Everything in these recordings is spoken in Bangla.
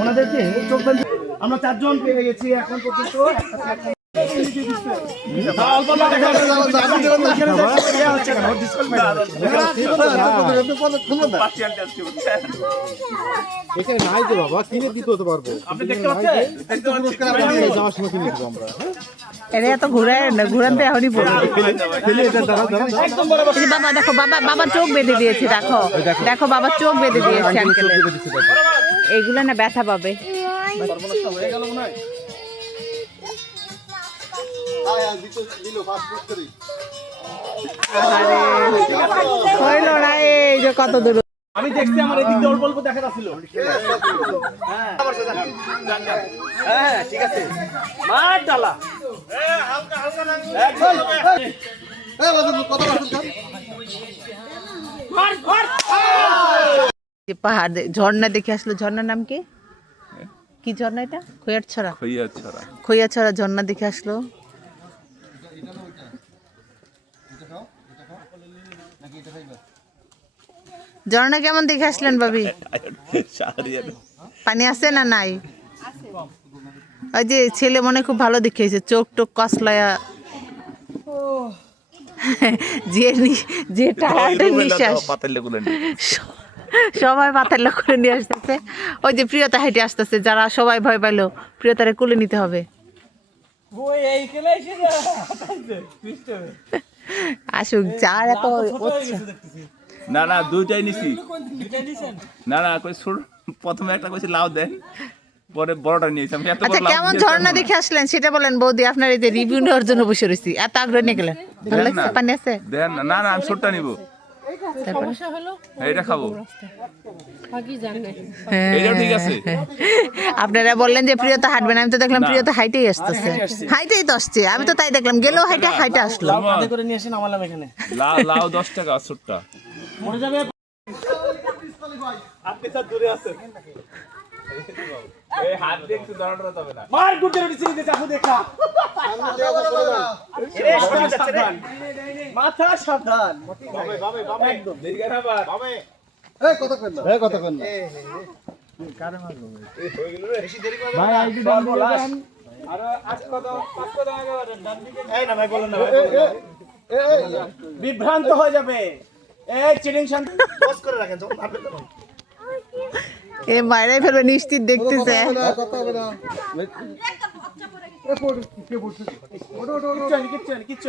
ওনাদেরকে চোখ আমরা চারজন পেয়ে গেছি এখন পর্যন্ত। এখানে নাই তো বাবা কিনে দিতে হতে পারব যাওয়ার সময় কিনে আমরা ঘুরায় না বাবা, দেখো, বাবা চোখ বেঁধে দিয়েছে, দেখো। দেখো চোখ বেঁধে দিয়েছে না ব্যথা পাবে। হইল না এই যে কত দূর আমি দেখছি আমার এই দিক দিয়ে অল্প অল্প দেখা যাচ্ছিল। হ্যাঁ হ্যাঁ ঠিক আছে। মার ডালা পাহাড় ঝর্ণা দেখে আসলো ঝর্ণার নাম কি? কি ঝর্ণা এটা? খৈয়ার ছড়া। হইয়া ছড়া ছড়া ঝর্ণা দেখে আসলো। ঝর্ণা কেমন দেখে আসলেন ভাবি? পানি আছে না নাই? ওই যে ছেলে মনে খুব ভালো দেখেছে চোখ টোক কসলায়া। যে নি- যে টায়ার্ডের নিঃশ্বাস। সবাই মাথার লোক করে নিয়ে আসতেছে। ওই যে প্রিয়তা হেঁটে আসতেছে যারা সবাই ভয় পাইলো প্রিয়তারে কুলে নিতে হবে। আসুক যার এত না না দুইটাই নিছি। না না কই সুর প্রথমে একটা কইছি লাউ দেন। পরে বড়টা নিয়েছি। আমি এত আচ্ছা কেমন ঝর্ণা দেখে আসলেন? সেটা বলেন বৌদি আপনার এই যে রিভিউ নেওয়ার জন্য বসে রয়েছি এত আগ্রহ নিয়ে গেলেন। ভালো লাগছে? পানি আছে? দেন না না না আমি ছোটটা নিব। তারপরে? এইটা খাব। হ্যাঁ। আছে। আপনারা বললেন যে প্রিয়তা হাঁটবেন আমি তো দেখলাম প্রিয়তা হাইটেই আসতেছে। হাইটেই তো আসছে আমি তো তাই দেখলাম গেলেও হাইটে হাইটে আসলো। করে নিয়ে এসে নামালাম এখানে। লাউ লাউ দশ টাকা মরে যাবে। আপনি স্যার দূরে আছেন। এই হাত দিয়ে একটু দাঁড়ানো যাবে না। মার গুটে রুটি চিনি চাকু দেখা। এ, সামনে যাচ্ছে রে। মাথা সাবধান। একদম। এই কথা কেন এই কথা কেন ভাই আইডি ডান বলেন এই না ভাই বলেন না ভাই, বলেন না। বিভ্রান্ত হয়ে যাবে। এই চিটিং শান্ত করে রাখেন যখন ভাববেন তখন। এ মায়েরাই ফেলবে নিশ্চিত দেখতেছে কথা হবে না কিচ্ছু হয়নি, কিচ্ছু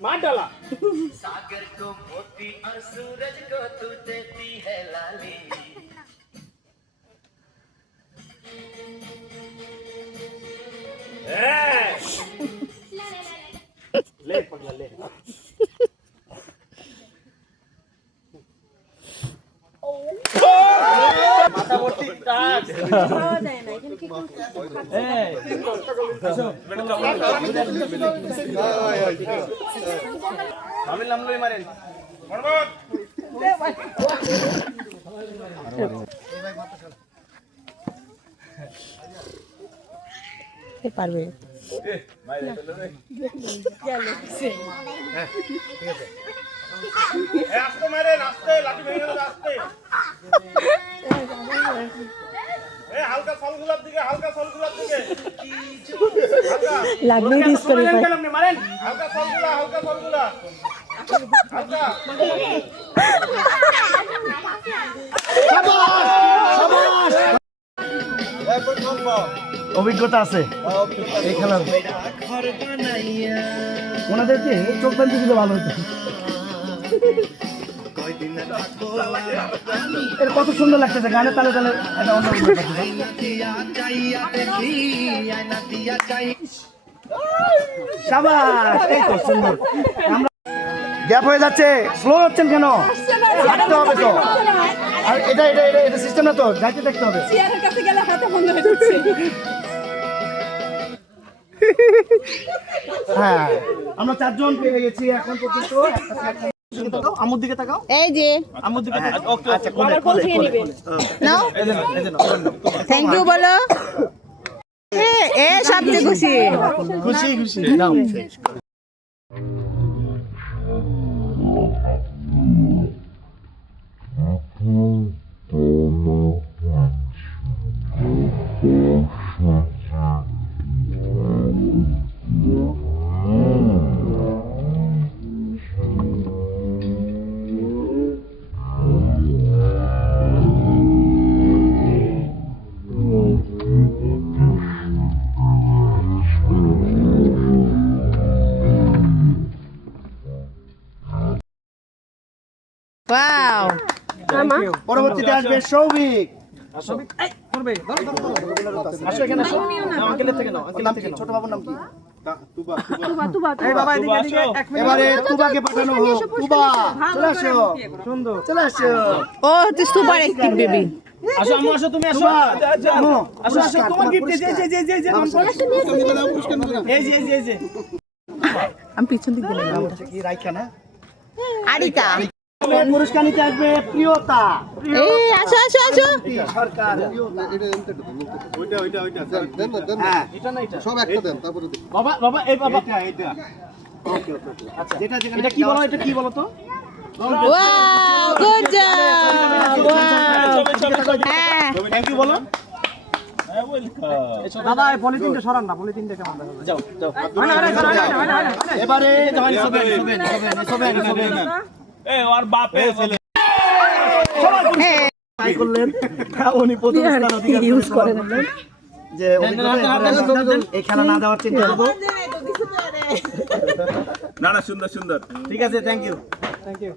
এইখানে দিন মনে হয় লাইনটা পাইছে মাথা ঘুরে তো গাছে তাহলে কোয়ালি ডিসকোয়ালিফাই মার ডালা লে মারেন পারবে। আস্তে মারেন আস্তে লাঠি ভেঙে গেল লাগলেই অভিজ্ঞতা আছে। এই খেলার ওনাদেরকে চোখ বান্ধি দিলে ভালো হতো। এর কত সুন্দর লাগতেছে গানে তালে তালে একটা অন্য সুন্দর। আমরা গ্যাপ হয়ে যাচ্ছে স্লো হচ্ছেন কেন? হাঁটতে হবে তো। আর এটা এটা এটা এটা সিস্টেম না তো? যাইতে দেখতে হবে। চেয়ারের কাছে গেলে হাতে বন্ধ হয়ে যাচ্ছে। হ্যাঁ আমরা চারজন পেয়ে গেছি এখন পর্যন্ত। তাকাও, দিকে তাকাও। এই যে। আম্মুর দিকে তাকাও। আচ্ছা কোলে কোলে কোলে কোলে। নাও। এই যে এই যে নাও। থ্যাংক ইউ বলো। এ এ সবচেয়ে খুশি। খুশি খুশি। নাও। ওয়াও পরবর্তীতে আসবে সৌভিক। ছোট বাবুর নাম কি? এবারে তুবাকে পাঠানো হোক। তুবা চলে আসো। চলে আসো। ও তুই সুপার অ্যাক্টিভ বেবি আসো আম্মু আসো তুমি আসো। আসো আসো তোমার গিফট এই যে যে যে যে এই যে যে যে। আমি পিছন দিক দিলাম হচ্ছে কি রাইখা না? আরিকা পুরস্কার নিতে আসবে প্রিয়তা এই আসো আসো আসো সরকার ওইটা ওইটা ওইটা দেন না দেন হ্যাঁ এটা না এটা সব একটা দেন তারপরে বাবা বাবা এই বাবা এটা এটা ওকে ওকে আচ্ছা যেটা যেটা এটা কি বলো এটা কি বলো তো ওয়াও গুড জব ওয়াও হ্যাঁ থ্যাংক ইউ বলো দাদা এই পলিথিনটা সরান না পলিথিনটা কেমন যাও যাও এবারে বাপে ট্রাই করলেন উনি প্রথম স্থান যে অভিজ্ঞতা এই খেলা না দেওয়ার চিন্তা করব না না সুন্দর সুন্দর ঠিক আছে থ্যাংক ইউ থ্যাংক ইউ